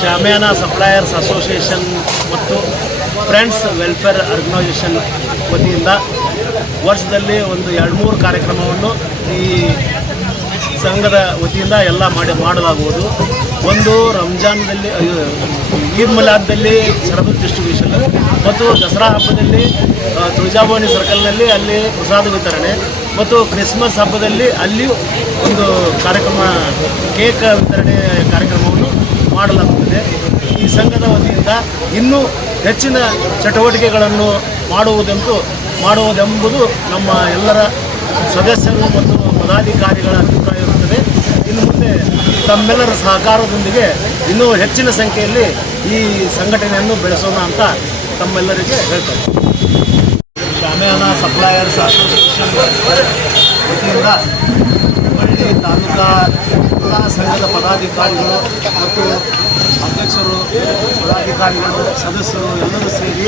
ಶಾಮಿಯಾನ suppliers association ಮತ್ತು friends welfare organisation ವತಿಯಿಂದ ವರ್ಷದಲ್ಲಿ ಒಂದು ಎರಡು ಮೂರು ಕಾರ್ಯಕ್ರಮವನ್ನು ಈ ಸಂಘದ ವತಿಯಿಂದ ಎಲ್ಲ ಮಾಡಿ ಮಾಡಲಾಗುವುದು. ಒಂದು ರಂಜಾನ್ದಲ್ಲಿ ಈದ್ ಮಿಲಾದ್ದಲ್ಲಿ ಶರಬತ್ ಡಿಸ್ಟ್ರಿಬ್ಯೂಷನ್ ಮತ್ತು ದಸರಾ ಹಬ್ಬದಲ್ಲಿ ತುಳಜಾಭವಾನಿ ಸರ್ಕಲ್ನಲ್ಲಿ ಅಲ್ಲಿ ಪ್ರಸಾದ ವಿತರಣೆ ಮತ್ತು ಕ್ರಿಸ್ಮಸ್ ಹಬ್ಬದಲ್ಲಿ ಅಲ್ಲಿಯೂ ಒಂದು ಕಾರ್ಯಕ್ರಮ, ಕೇಕ್ ವಿತರಣೆ ಕಾರ್ಯಕ್ರಮವನ್ನು ಮಾಡಲಾಗುತ್ತದೆ. ಈ ಸಂಘದ ವತಿಯಿಂದ ಇನ್ನೂ ಹೆಚ್ಚಿನ ಚಟುವಟಿಕೆಗಳನ್ನು ಮಾಡುವುದೆಂದು ಮಾಡುವುದೆಂಬುದು ನಮ್ಮ ಎಲ್ಲರ ಸದಸ್ಯರು ಮತ್ತು ಪದಾಧಿಕಾರಿಗಳ ಅಭಿಪ್ರಾಯ ಇರುತ್ತದೆ. ಇನ್ನು ಮುಂದೆ ತಮ್ಮೆಲ್ಲರ ಸಹಕಾರದೊಂದಿಗೆ ಇನ್ನೂ ಹೆಚ್ಚಿನ ಸಂಖ್ಯೆಯಲ್ಲಿ ಈ ಸಂಘಟನೆಯನ್ನು ಬೆಳೆಸೋಣ ಅಂತ ತಮ್ಮೆಲ್ಲರಿಗೆ ಹೇಳ್ತಾರೆ ಶಾಮಿಯಾನ ಸಪ್ಲೈಯರ್ಸ್ ಅಸೋಸಿಯೇಷನ್ ವತಿಯಿಂದ ತಾಲೂಕಾ ಸಂಘದ ಪದಾಧಿಕಾರಿಗಳು ಮತ್ತು ಅಧ್ಯಕ್ಷರು, ಪದಾಧಿಕಾರಿಗಳು, ಸದಸ್ಯರು ಎಲ್ಲರೂ ಸೇರಿ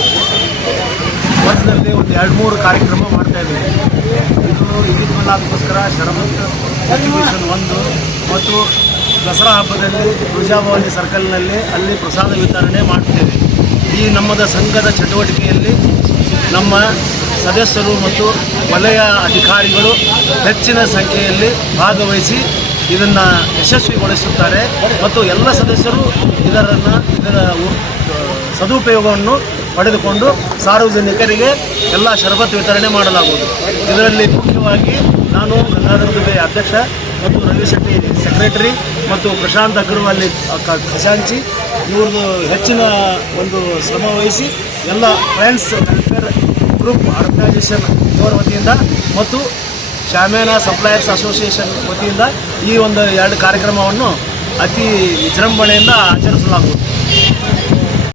ವರ್ಷದಲ್ಲಿ ಒಂದು ಎರಡು ಮೂರು ಕಾರ್ಯಕ್ರಮ ಮಾಡ್ತಾ ಇದ್ದೀವಿ. ಇದು ಮಿಲಾದ್ಗೋಸ್ಕರ ಶರಬತ್ ಡಿಸ್ಟ್ರಿಬ್ಯೂಷನ್ ಒಂದು ಮತ್ತು ದಸರಾ ಹಬ್ಬದಲ್ಲಿ ತುಳಜಾಭವಾನಿ ಸರ್ಕಲ್ನಲ್ಲಿ ಅಲ್ಲಿ ಪ್ರಸಾದ ವಿತರಣೆ ಮಾಡ್ತೇವೆ ಈ ನಮ್ಮದ ಸಂಘದ ಚಟುವಟಿಕೆಯಲ್ಲಿ ನಮ್ಮ ಸದಸ್ಯರು ಮತ್ತು ವಲಯ ಅಧಿಕಾರಿಗಳು ಹೆಚ್ಚಿನ ಸಂಖ್ಯೆಯಲ್ಲಿ ಭಾಗವಹಿಸಿ ಇದನ್ನು ಯಶಸ್ವಿಗೊಳಿಸುತ್ತಾರೆ ಮತ್ತು ಎಲ್ಲ ಸದಸ್ಯರು ಇದರನ್ನು ಇದರ ಸದುಪಯೋಗವನ್ನು ಪಡೆದುಕೊಂಡು ಸಾರ್ವಜನಿಕರಿಗೆ ಎಲ್ಲ ಶರಬತ್ ವಿತರಣೆ ಮಾಡಲಾಗುವುದು. ಇದರಲ್ಲಿ ಮುಖ್ಯವಾಗಿ ನಾನು ಗಂಗಾಧರ ದುಬೆ ಅಧ್ಯಕ್ಷ ಮತ್ತು ರವಿ ಶೆಟ್ಟಿ ಸೆಕ್ರೆಟರಿ ಮತ್ತು ಪ್ರಶಾಂತ್ ಅಗ್ರವಾಲ್ ಖಜಾಂಚಿ. ಇವ್ರದ್ದು ಹೆಚ್ಚಿನ ಒಂದು ಶ್ರಮ ವಹಿಸಿ ಎಲ್ಲ ಫ್ರೆಂಡ್ಸ್ ವೆಲ್ಫೇರ್ ಗ್ರೂಪ್ ಆರ್ಗನೈಸೇಷನ್ ಇವರ ವತಿಯಿಂದ ಮತ್ತು ಶಾಮಿಯಾನ ಸಪ್ಲೈಯರ್ಸ್ ಅಸೋಸಿಯೇಷನ್ ವತಿಯಿಂದ ಈ ಒಂದು ಎರಡು ಕಾರ್ಯಕ್ರಮವನ್ನು ಅತಿ ವಿಜೃಂಭಣೆಯಿಂದ ಆಚರಿಸಲಾಗುವುದು.